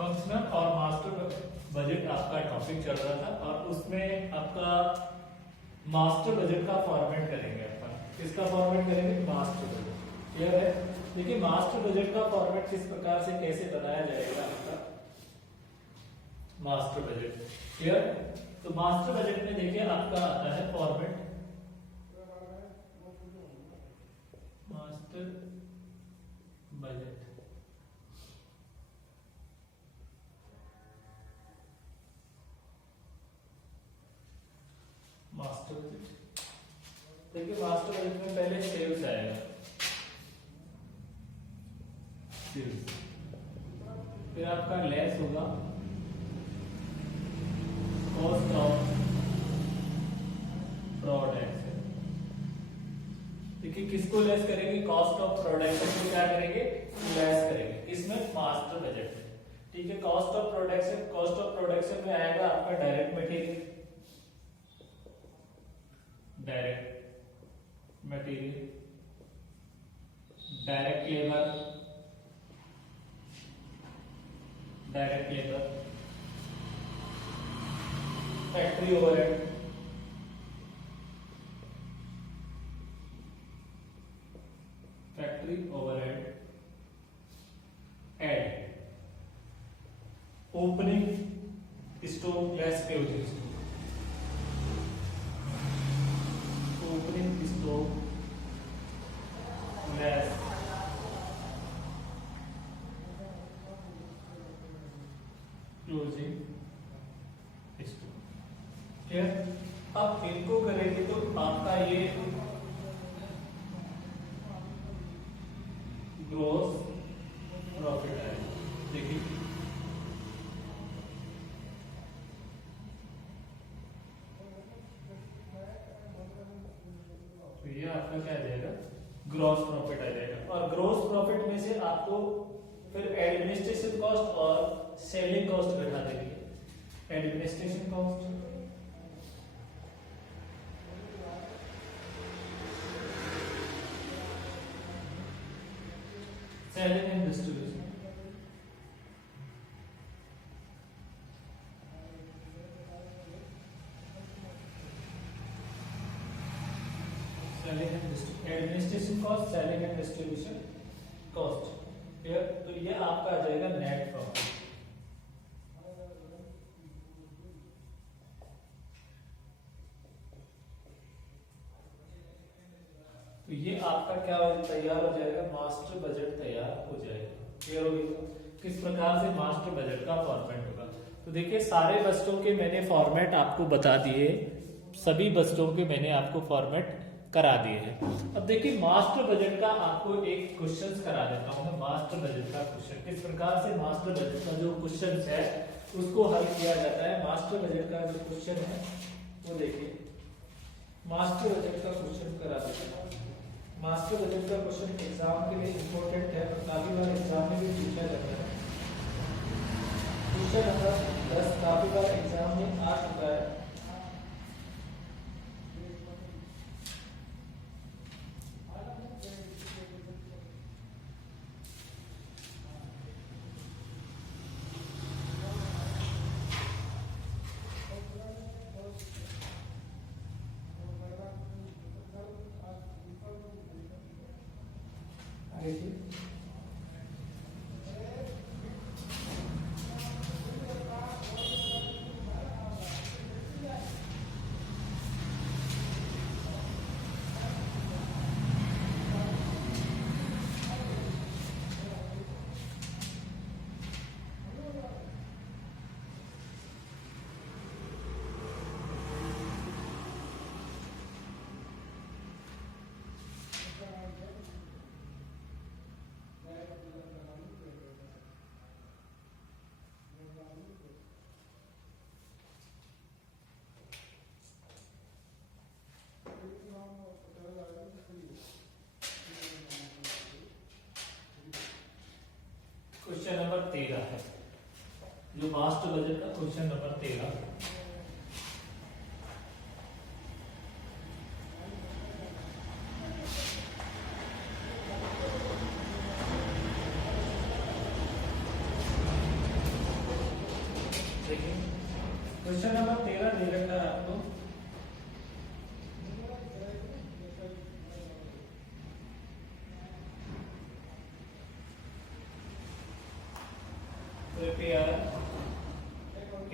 Functional और master budget आपका topic चल रहा था और उसमें आपका मास्टर बजट का फॉर्मेट करेंगे अपन। किसका फॉर्मेट करेंगे? Master budget. क्लियर है? देखिए मास्टर बजट का फॉर्मेट किस प्रकार से कैसे बनाया जाएगा आपका मास्टर बजट। क्लियर? तो मास्टर बजट में देखिए आपका आता है format master budget. Master budget देखिए मास्टर बजट में पहले सेल्स आएगा, सेल्स, फिर आपका लेस होगा कॉस्ट ऑफ प्रोडक्शन। देखिए किसको लेस करेंगे? कॉस्ट ऑफ प्रोडक्शन को क्या करेंगे? लेस करेंगे। इसमें मास्टर बजट में, ठीक है। Cost of production, cost of production में आएगा आपका direct material, direct material, direct labour, direct labour, factory overhead, factory overhead, add opening stock less closing stock, opening stock less closing stock. Clear? अब इनको करेंगे तो आपका ये ग्रॉस प्रॉफिट है। देखिए तो ये आपका क्या आ जाएगा? ग्रॉस प्रॉफिट आ जाएगा। और ग्रॉस प्रॉफिट में से आपको फिर एडमिनिस्ट्रेशन कॉस्ट और सेलिंग कॉस्ट घटा देंगे। Administration cost, selling and distribution, selling and administration cost, selling and distribution cost. Clear? तो ये आपका आ जाएगा नेट प्रॉफिट। तो ये आपका क्या तैयार हो जाएगा? मास्टर बजट तैयार हो जाएगा। क्लियर हो गया? किस प्रकार से मास्टर बजट का फॉर्मेट होगा? तो देखिए सारे बजटों के मैंने फॉर्मेट आपको बता दिए, सभी बजटों के मैंने आपको फॉर्मेट करा दिए हैं। अब देखिए मास्टर बजट का आपको एक क्वेश्चन करा देता हूं मैं। मास्टर बजट का क्वेश्चन किस प्रकार से मास्टर बजट का जो क्वेश्चन है उसको हल किया जाता है। मास्टर बजट का जो क्वेश्चन है वो देखिए, मास्टर बजट का क्वेश्चन करा देता हूं। मास्टर बजट का क्वेश्चन एग्जाम के लिए इंपॉर्टेंट है और काफी बार एग्जाम में भी पूछा जाता है। क्वेश्चन नंबर 10 काफी बार एग्जाम में आ चुका है। क्वेश्चन नंबर 13 है, जो मास्टर बजट का क्वेश्चन नंबर 13। क्वेश्चन नंबर 13 दे रखा है आपको। Prepare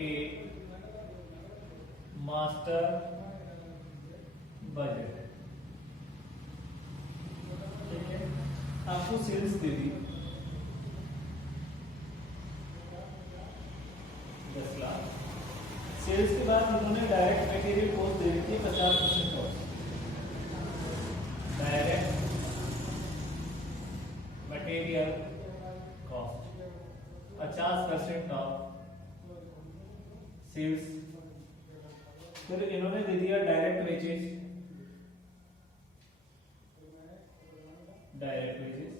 a master budget. ठीक है, आपको सेल्स दे दी 10 लाख। सेल्स के बाद उन्होंने डायरेक्ट मटेरियल कॉस्ट दे रखी है 50% cost. Direct material cost 50% of sales. फिर इन्होंने दे दिया direct wages. Direct wages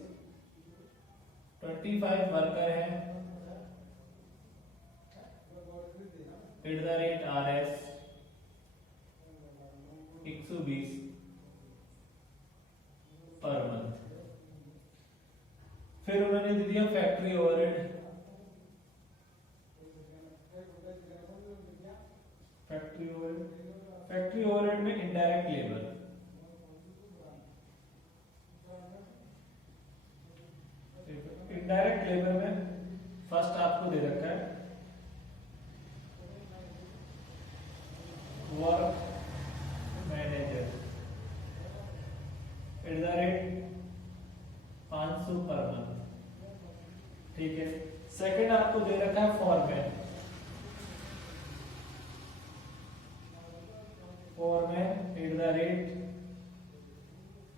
25 worker है @RS 120 पर मंथ। फिर उन्होंने दे दिया फैक्ट्री ओवरहेड। फैक्ट्री ओवरहेड में इनडायरेक्ट लेबर। इनडायरेक्ट लेबर में फर्स्ट आपको दे रखा है वर्क मैनेजर @500 पर मंथ। ठीक है, सेकंड आपको दे रखा है फॉरमैन।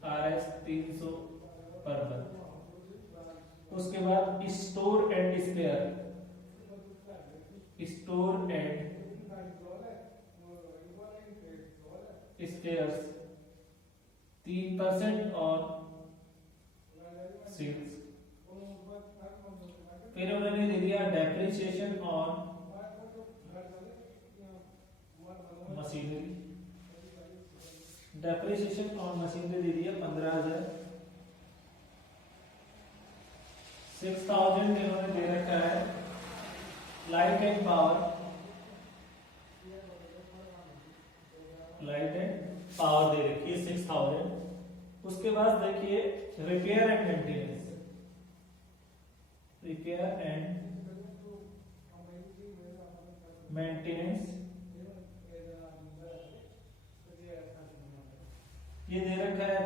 @RS 300 पर मंथ। उसके बाद store and spare. Store and spares 3% on sales. फिर उन्होंने दे दिया depreciation on machinery. Depreciation on machinery दे दिया 15,000। 6,000 इन्होंने दे रखा है light and power. Light and power दे रखी है 6,000। उसके बाद देखिए repair and maintenance. Repair and maintenance ये दे रखा है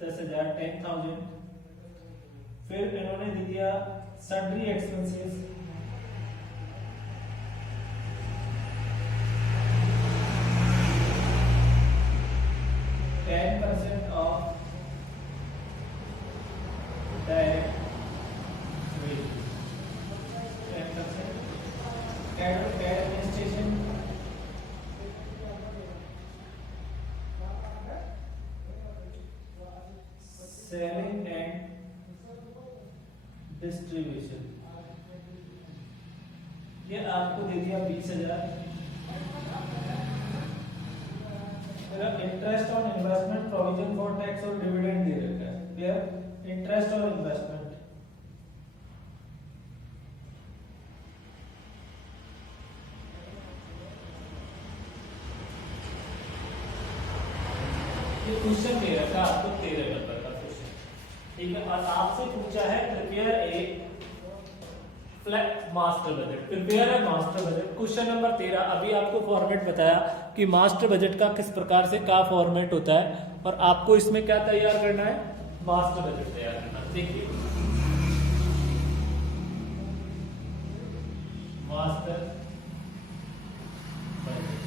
10,000 10,000। फिर इन्होंने दे दिया sundry expenses. Of direct wages 10%। Administration selling and distribution ये आपको दे दिया 20,000। Interest on investment provision for tax और डिविडेंड दे रखा है। क्लियर, इंटरेस्ट और इन्वेस्टमेंट ये क्वेश्चन दे रखा है आपको 13 नंबर का क्वेश्चन। ठीक है, और आपसे पूछा है prepare a flat master budget. Prepare है मास्टर बजट। Question number 13। अभी आपको फॉर्मेट बताया कि मास्टर बजट का किस प्रकार से क्या फॉर्मेट होता है और आपको इसमें क्या तैयार करना है, मास्टर बजट तैयार करना। देखिए मास्टर बजट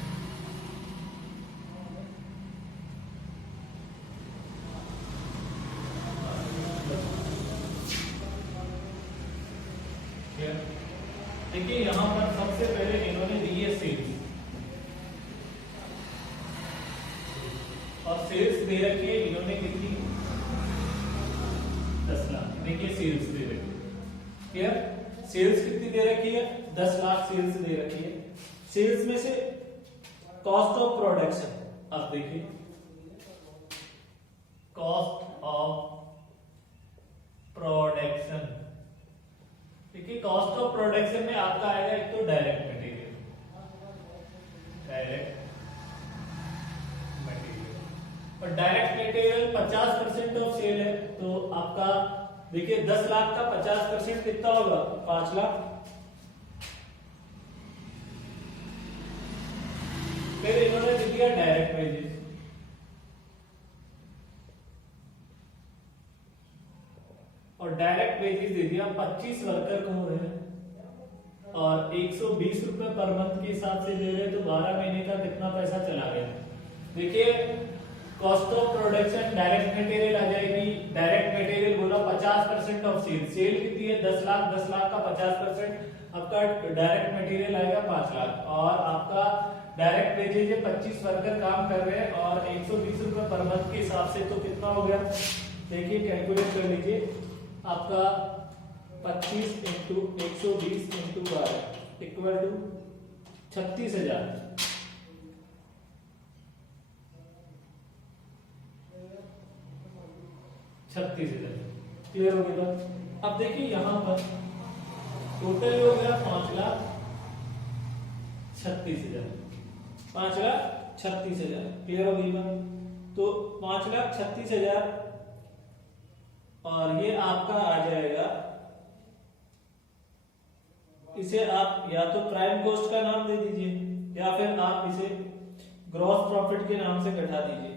देखिए यहां पर सबसे पहले इन्होंने दी है सेल्स और सेल्स दे रखी है इन्होंने कितनी 10 लाख। देखिए सेल्स दे रखी है। क्लियर, सेल्स कितनी दे रखी है 10 लाख सेल्स दे रखी है। सेल्स में से कॉस्ट ऑफ प्रोडक्शन, अब देखिए कॉस्ट ऑफ प्रोडक्शन। देखिए कॉस्ट ऑफ प्रोडक्शन में आपका आएगा एक तो डायरेक्ट मटेरियल डायरेक्ट मटेरियल। और डायरेक्ट मटेरियल 50% ऑफ सेल है, तो आपका देखिए 10 लाख का 50% कितना होगा? 5 लाख। फिर इन्होंने लिख दिया डायरेक्ट वेजेस, और डायरेक्ट वेजेस दे दिया 25 वर्कर को हो रहे हैं और 120 रुपए पर मंथ के हिसाब से दे रहे हैं, तो 12 महीने का कितना पैसा चला गया? देखिए cost of production direct material आ जाएगी। डायरेक्ट मटेरियल बोला 50% ऑफ सेल, सेल कितनी है? 10 लाख, 10 लाख का 50%, आपका डायरेक्ट मटेरियल आएगा 5 लाख, और आपका डायरेक्ट वेजेज है 25 वर्कर काम कर रहे हैं और 120 रुपए पर मंथ के हिसाब से, तो कितना हो गया? देखिए कैलकुलेट कर लीजिए, आपका 25 into 120 into 12 equal to 36,000। 36,000 clear हो गया? अब देखिए यहां पर टोटल हो गया 5,36,000, 5,36,000 क्लियर हो गई। तो 5,36,000 और ये आपका आ जाएगा, इसे आप या तो प्राइम कॉस्ट का नाम दे दीजिए या फिर आप इसे ग्रॉस प्रॉफिट के नाम से घटा दीजिए।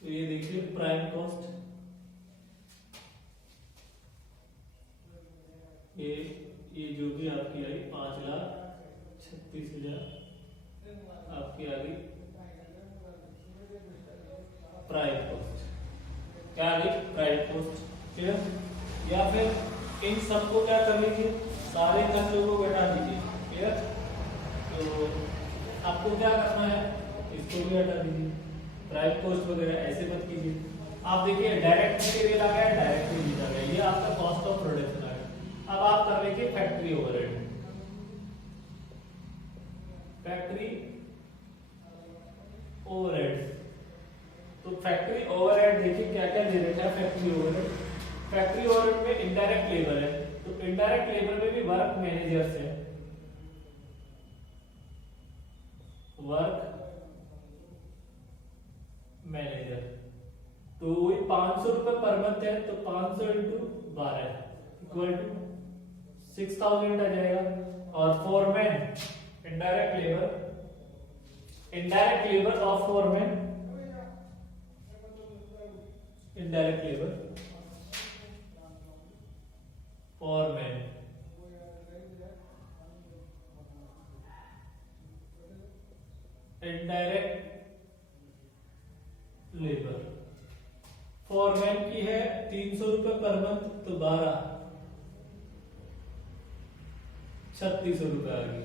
तो ये देखिए प्राइम कॉस्ट, ये जो भी आपकी आई 5,36,000 आपकी आ गई प्राइम कॉस्ट। क्या आ गई? Prime cost. क्लियर? या फिर इन सबको क्या कर लीजिए, सारे खर्चों को घटा दीजिए। क्लियर? तो आपको क्या करना है, इसको भी हटा दीजिए, प्राइम कॉस्ट वगैरह ऐसे मत कीजिए। आप देखिए डायरेक्ट मटेरियल आ गया, डायरेक्ट वेजेज आ गया, ये आपका कॉस्ट ऑफ प्रोडक्शन आ गया। अब आप कर लीजिए फैक्ट्री ओवरहेड। फैक्ट्री ओवरहेड, तो फैक्ट्री ओवरहेड देखिए क्या क्या दे रखा है फैक्ट्री ओवरहेड। फैक्ट्री ओवरहेड में इनडायरेक्ट लेबर है, तो इनडायरेक्ट लेबर में भी वर्क मैनेजर्स है, वर्क मैनेजर, तो वही 500 रुपए पर मंथ है, तो 500 इंटू 12 इक्वल टू 6,000 आ जाएगा। और foreman indirect labour of foreman, indirect labour foreman, indirect labour foreman की है 300 रुपए पर मंथ, तो 12 3600 रुपए आ गई।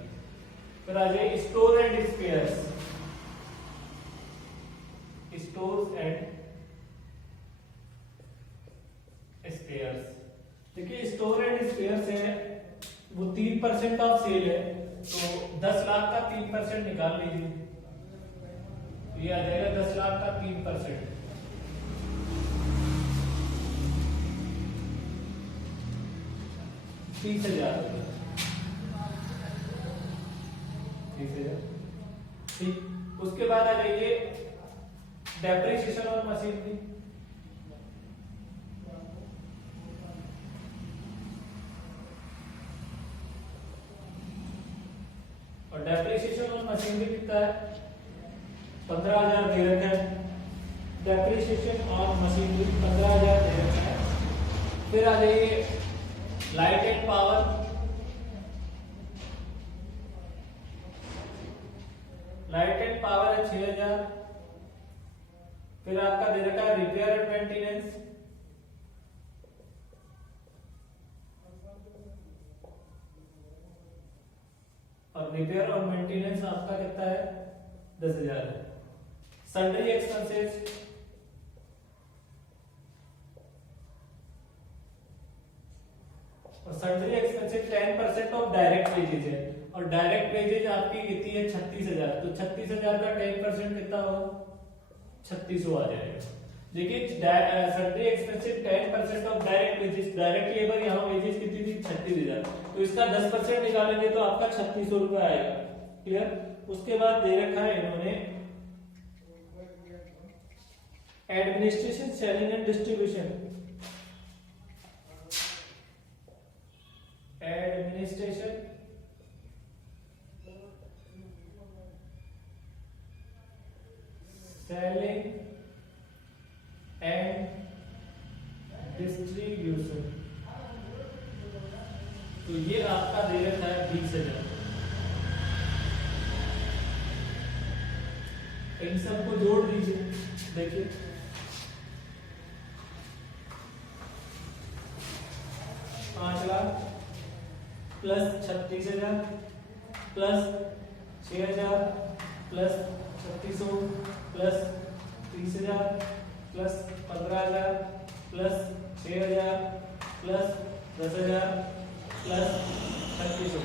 फिर आ जाए store and spheres, stores and spheres. देखिए स्टोर एंड स्पेयर्स है वो 3% ऑफ सेल है, तो 10 लाख का 3% निकाल लीजिए, तो ये आ जाएगा 10 लाख का 3%, 30,000 रुपये। 30,000 ठीक। उसके बाद आ जाइए डेप्रिसिएशन और मशीनरी। और डेप्रिसिएशन और मशीनरी कितना है? 15,000 दे रखा है। डेप्रिसिएशन और मशीनरी 15,000 दे रखा है। फिर आ जाइए light and power, light and power है 6,000। फिर आपका दे रखा है रिपेयर एंड मेंटेनेंस, और रिपेयर और मेंटेनेंस आपका कितना है? 10,000 है। सन्ड्री एक्सपेंसेस, और sundry expenses 10% of direct wages है, और डायरेक्ट वेजेज आपकी कितनी है? 36,000, तो 36,000 का 10% कितना होगा? 3600 आ जाएगा। देखिए salary expenses 10% of direct wages, direct labour यहाँ वेजेस कितनी थी 36,000, तो इसका 10% निकालेंगे तो आपका 3600 रुपए आएगा। क्लियर। उसके बाद दे रखा है इन्होंने administration selling and distribution, administration selling and distribution, तो ये आपका दे रखा है 20,000। इन सबको जोड़ दीजिए, देखिए 5 lakh plus 36,000 plus 6,000 plus 3600 plus 30,000 plus 15,000 plus 6,000 plus 10,000 plus 3600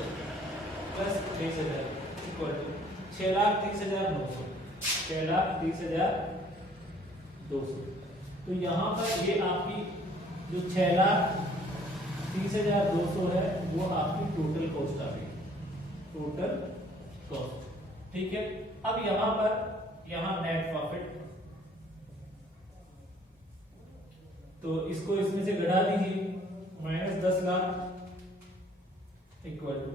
plus 20,000 equal to 6,30,900, 6,30,200। तो यहाँ पर ये आपकी जो 6,30,200 है वो आपकी टोटल कॉस्ट आ गई, टोटल कॉस्ट। ठीक है। अब यहाँ पर यहाँ नेट प्रॉफिट, तो इसको इसमें से घटा दीजिए, -10 लाख इक्वल टू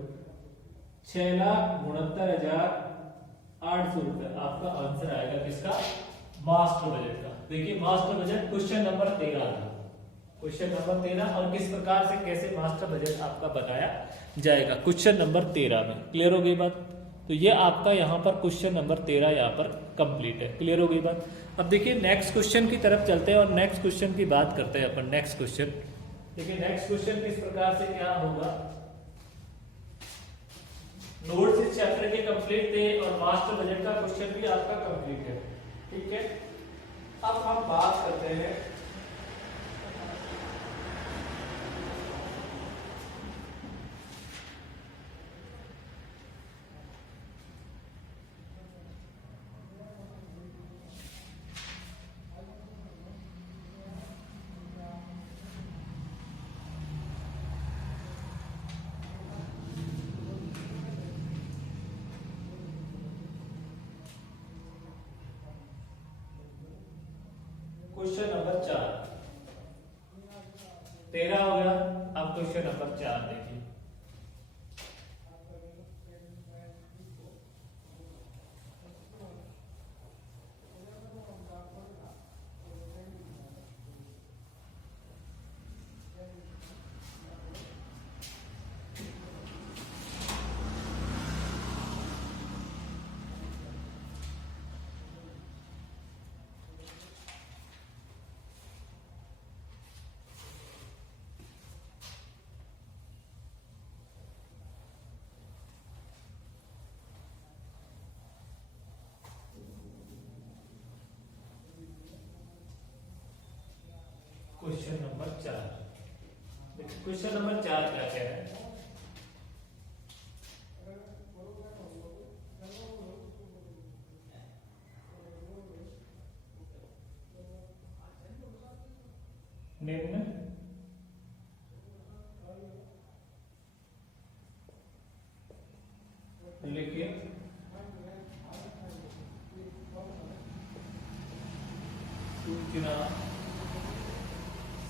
6,69,800 रुपए आपका आंसर आएगा किसका, मास्टर बजट का। देखिए मास्टर बजट क्वेश्चन नंबर 13 था, क्वेश्चन नंबर 13, और किस प्रकार से कैसे मास्टर बजट आपका बनाया जाएगा क्वेश्चन नंबर 13 में। क्लियर हो गई बात। तो ये आपका यहाँ पर क्वेश्चन नंबर 13 यहाँ पर कंप्लीट है। क्लियर हो गई बात। अब देखिए नेक्स्ट क्वेश्चन की तरफ चलते हैं और नेक्स्ट क्वेश्चन की बात करते हैं अपन। नेक्स्ट क्वेश्चन देखिए, नेक्स्ट क्वेश्चन किस प्रकार से क्या होगा। नोट्स इस चैप्टर के कंप्लीट थे और मास्टर बजट का क्वेश्चन भी आपका कंप्लीट है। ठीक है। अब हम बात करते हैं क्वेश्चन नंबर 4, 13 हो गया। अब क्वेश्चन नंबर 4 देखिए। क्वेश्चन नंबर 4, क्वेश्चन नंबर 4 क्या कह रहा है। निम्न लिखित सूचना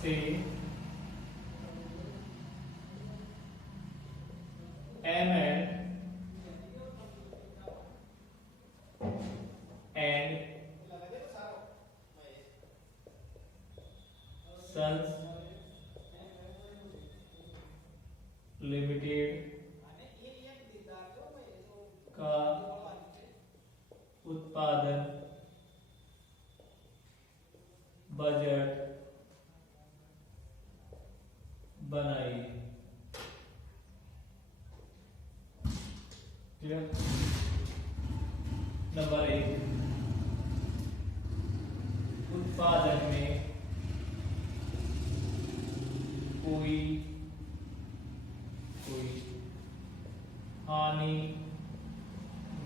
से ML and Sons लिमिटेड का उत्पादन बजट बनाइए। क्लियर। नंबर 1, उत्पादन में कोई हानि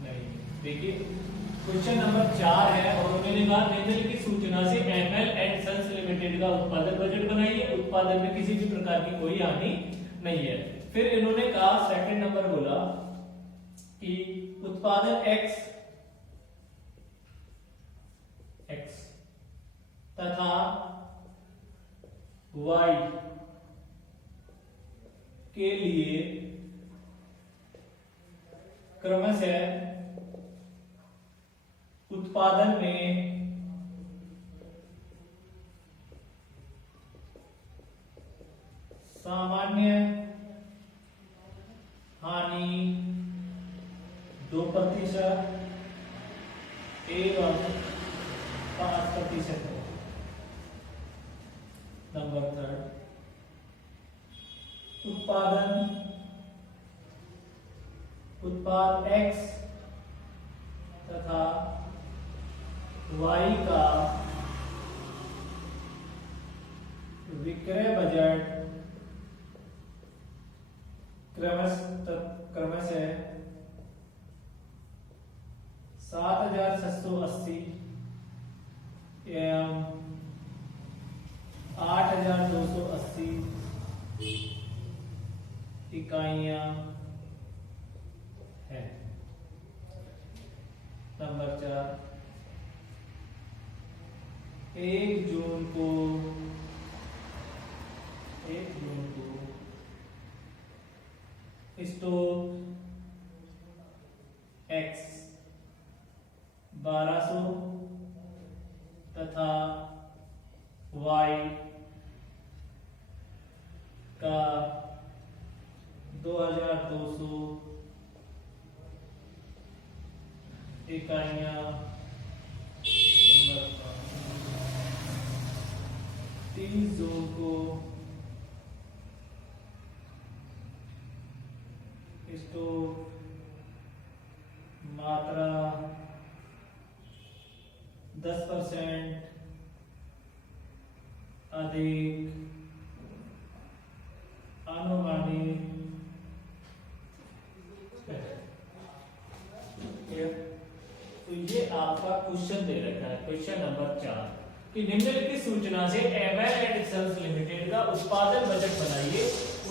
नहीं। देखिए क्वेश्चन नंबर 4 है और उन्होंने कहा निम्नलिखित सूचना से एमएल एंड सन्स लिमिटेड का उत्पादन बजट बनाइए, उत्पादन में किसी भी प्रकार की कोई हानि नहीं है। फिर इन्होंने कहा सेकंड नंबर बोला कि उत्पादन एक्स तथा वाई के लिए क्रमशः उत्पादन में सामान्य हानि 2% एवं 5% है। नंबर 3 उत्पाद X तथा Y का विक्रय बजट क्रमशः 7,680 एवं 8,280 इकाइयां है। नंबर 4 1 जून को स्टॉक X 1200 तथा Y का 2,200 इकाइयां 30 जून को स्टॉक मात्रा 10% अधिक अनुमानित है। तो ये आपका क्वेश्चन दे रखा है, क्वेश्चन नंबर 4 कि निम्नलिखित सूचना से एमएल एंड सन्स लिमिटेड का उत्पादन बजट बनाइए,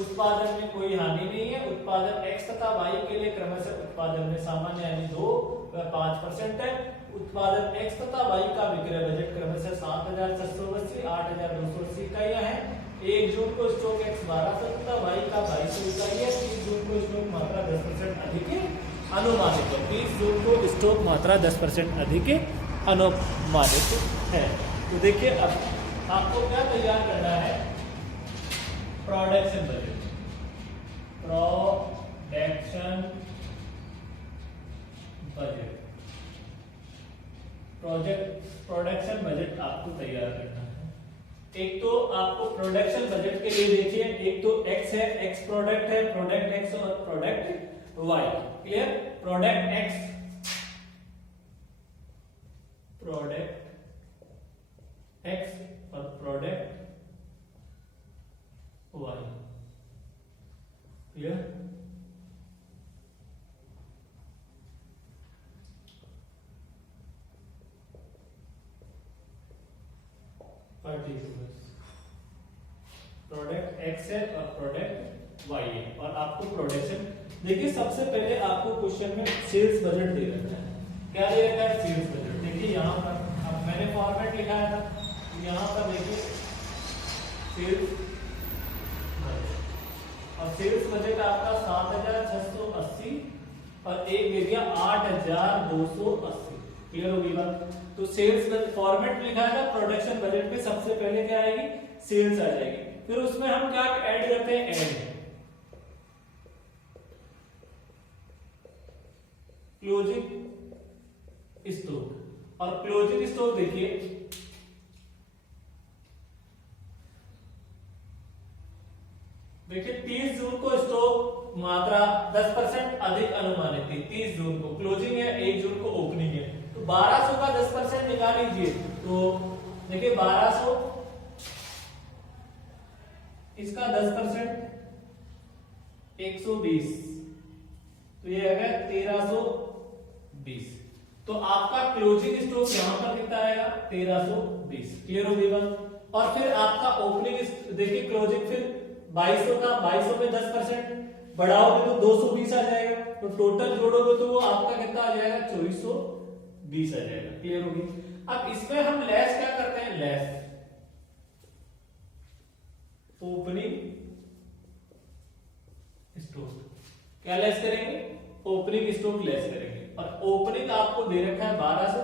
उत्पादन में कोई हानि नहीं है, उत्पादन X तथा Y के लिए क्रमशः उत्पादन में सामान्य यानी 2 व 5% है, उत्पादन X तथा Y का विक्रय बजट क्रमशः 7,680 8,280 इकाइयां है। 1 जून को स्टॉक X 1200 तथा Y का 2200 इकाई है। 30 जून को स्टॉक मात्रा 10% अधिक अनुमानित है। 30 जून को स्टॉक मात्रा 10% अधिक अनुमानित है। तो देखिए अब आपको क्या तैयार करना है, प्रोडक्शन बजट। प्रोडक्शन बजट आपको तैयार करना है। एक तो आपको प्रोडक्शन बजट के लिए देखिए, एक तो X है, X प्रोडक्ट है, प्रोडक्ट X और product Y। Clear? Product X और product Y। Clear? Product X है और प्रोडक्ट Y है और आपको प्रोडक्शन देखिए। सबसे पहले आपको क्वेश्चन में सेल्स बजट दे रखा है। क्या दे रखा है? Sales budget. देखिए यहाँ पर अब मैंने फॉर्मेट लिखा था, यहाँ पर देखिए सेल्स बजट और सेल्स बजट आपका 7,680 और एक दे दिया 8,280। क्लियर होगी बात? तो सेल्स फॉर्मेट लिखा था, प्रोडक्शन बजट पे सबसे पहले क्या आएगी? सेल्स आ जाएगी। फिर उसमें हम क्या ऐड करते हैं? And closing stock. और क्लोजिंग स्टॉक देखिए देखिए 30 जून को स्टॉक मात्रा 10% अधिक अनुमानित थी। 30 जून को क्लोजिंग है, 1 जून को ओपनिंग है, तो 1200 का 10% निकाल लीजिए। तो देखिए 1200 इसका 10% 120, तो ये आ गया 1320। तो आपका क्लोजिंग स्टॉक यहाँ पर कितना आएगा 1320। क्लियर हो गई बात। और फिर आपका ओपनिंग देखिए क्लोजिंग फिर 2200 का 2200 में 10% बढ़ाओगे तो 220 आ जाएगा। तो टोटल जोड़ोगे तो वो आपका कितना आ जाएगा 2420 आ जाएगा। क्लियर होगी। अब इसमें हम लेस क्या करते हैं, लेस ओपनिंग स्टॉक क्या लेस करेंगे, ओपनिंग स्टॉक लेस करेंगे। और ओपनिंग आपको दे रखा है 1200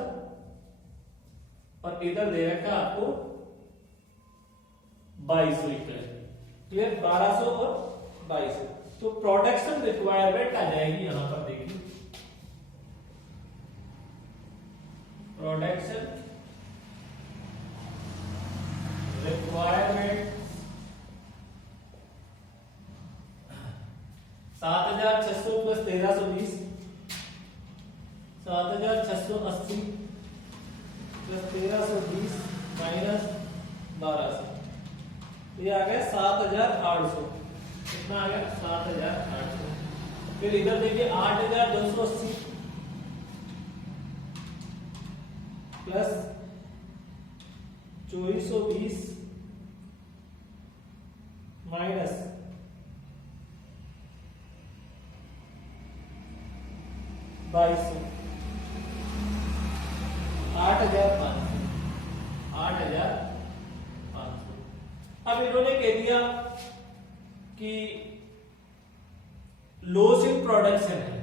और इधर दे रखा है आपको 2200 इक्वल। ये 1200 और 2200। तो प्रोडक्शन रिक्वायरमेंट आ जाएगी यहां पर, देखिए production requirement 7600 plus 1320 7680 plus 1320 minus 1200, ये आ गया 7800। कितना आ गया 7800। फिर इधर देखिए 8280 प्लस 2420 माइनस 2200 8500। अब इन्होंने कह दिया कि लॉस इन प्रोडक्शन है,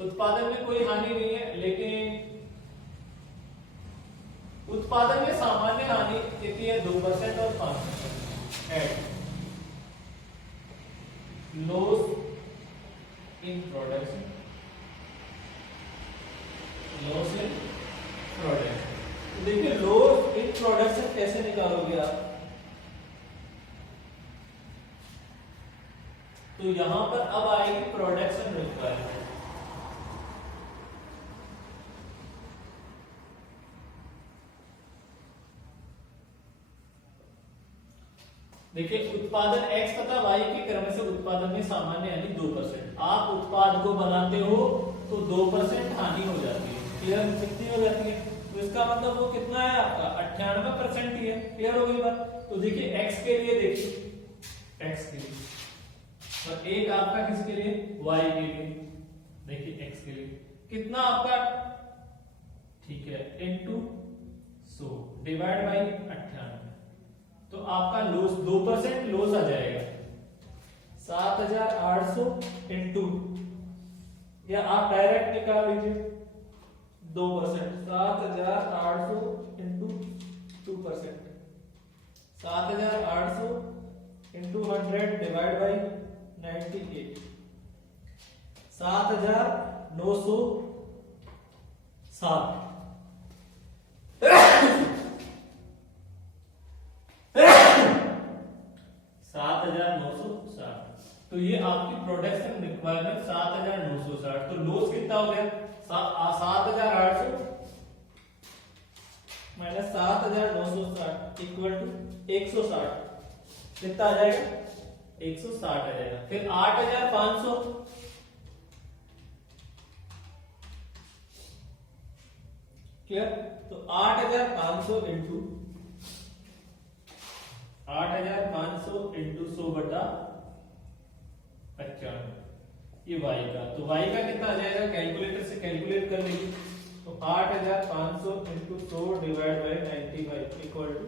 उत्पादन में कोई हानि नहीं है, लेकिन उत्पादन में सामान्य हानि कितनी है 2% और 5%। Add loss in production, loss in production. देखिए लॉस इन प्रोडक्शन कैसे निकालोगे आप, तो यहां पर अब आएगी प्रोडक्शन रिक्वायरमेंट। देखिए उत्पादन x तथा y के क्रम से उत्पादन में सामान्य यानी 2%। आप उत्पाद को बनाते हो तो 2% हानि हो जाती है। क्लियर, कितनी हो जाती है, तो इसका मतलब वो कितना है आपका 98% ही है। क्लियर हो गई बात। तो देखिए x के लिए, देखिए x के लिए, और एक आपका किसके लिए y के लिए, देखिए x के लिए कितना आपका, ठीक है, इनटू 100 डिवाइड बाई 98, तो आपका लॉस 2% लॉस आ जाएगा 7800 इंटू, या आप डायरेक्ट निकाल लीजिए 2%, 7800 इंटू 2%, 7800 इंटू 100 डिवाइड बाई 98, 7960। 7960। तो ये आपकी प्रोडक्शन रिक्वायरमेंट 7960। तो लॉस कितना हो गया 7800 माइनस 7960 इक्वल टू 160। कितना आ जाएगा 160 आ जाएगा। फिर 8500, क्लियर। तो 8500 इंटू 8500 इंटू 100/95, ये y का। तो y का कितना आ जाएगा, कैलकुलेटर से कैलकुलेट कर लीजिए। तो 8500 into 100 divide by 95 equal to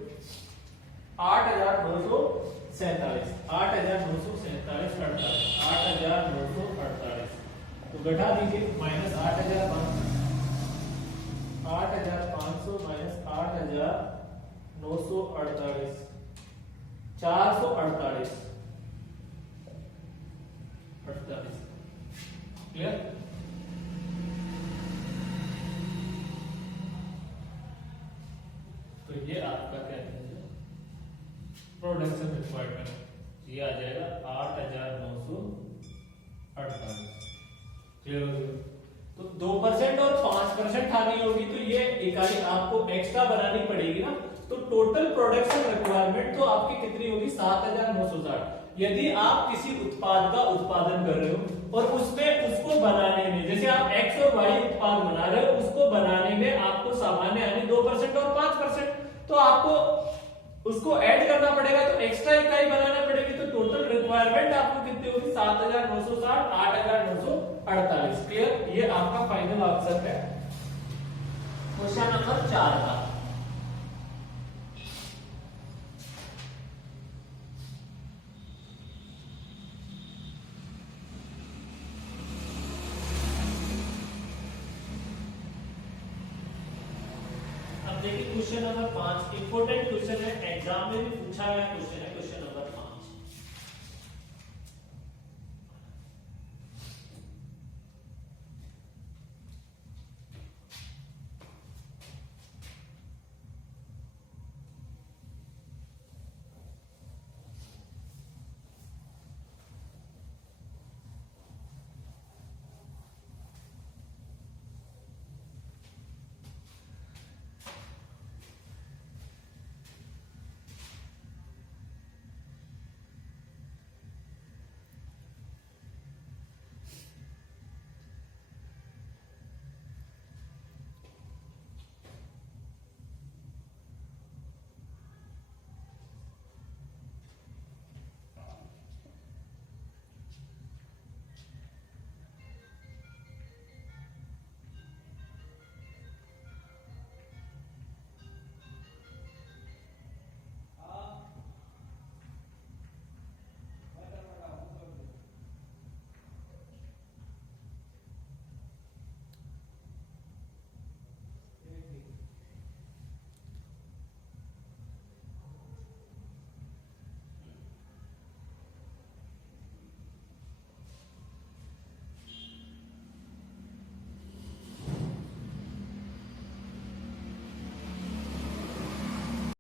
8947। 8947 8948। तो घटा दीजिए, माइनस 8500 माइनस 8948 448। क्लियर। तो ये आपका क्या है प्रोडक्शन रिक्वायरमेंट, ये आ जाएगा 8948। क्लियर हो गया। तो 2% और 5% हानि होगी, तो ये इकाई आपको एक्स्ट्रा बनानी पड़ेगी ना। तो टोटल प्रोडक्शन रिक्वायरमेंट तो आपकी कितनी होगी 7960। यदि आप किसी उत्पाद का उत्पादन कर रहे हो और उसमें उसको बनाने में, जैसे आप एक्स और वाई उत्पाद बना रहे हो, उसको बनाने में आपको सामान्य यानी 2% और 5%, तो आपको उसको ऐड करना पड़ेगा, तो एक्स्ट्रा इकाई बनाना पड़ेगी। तो टोटल रिक्वायरमेंट आपको कितनी होगी? 7960, 8948। क्लियर? ये आपका फाइनल आंसर है क्वेश्चन नंबर 4 का। अब देखिए क्वेश्चन नंबर 5 इंपॉर्टेंट क्वेश्चन है, एग्जाम में भी पूछा गया क्वेश्चन है, क्वेश्चन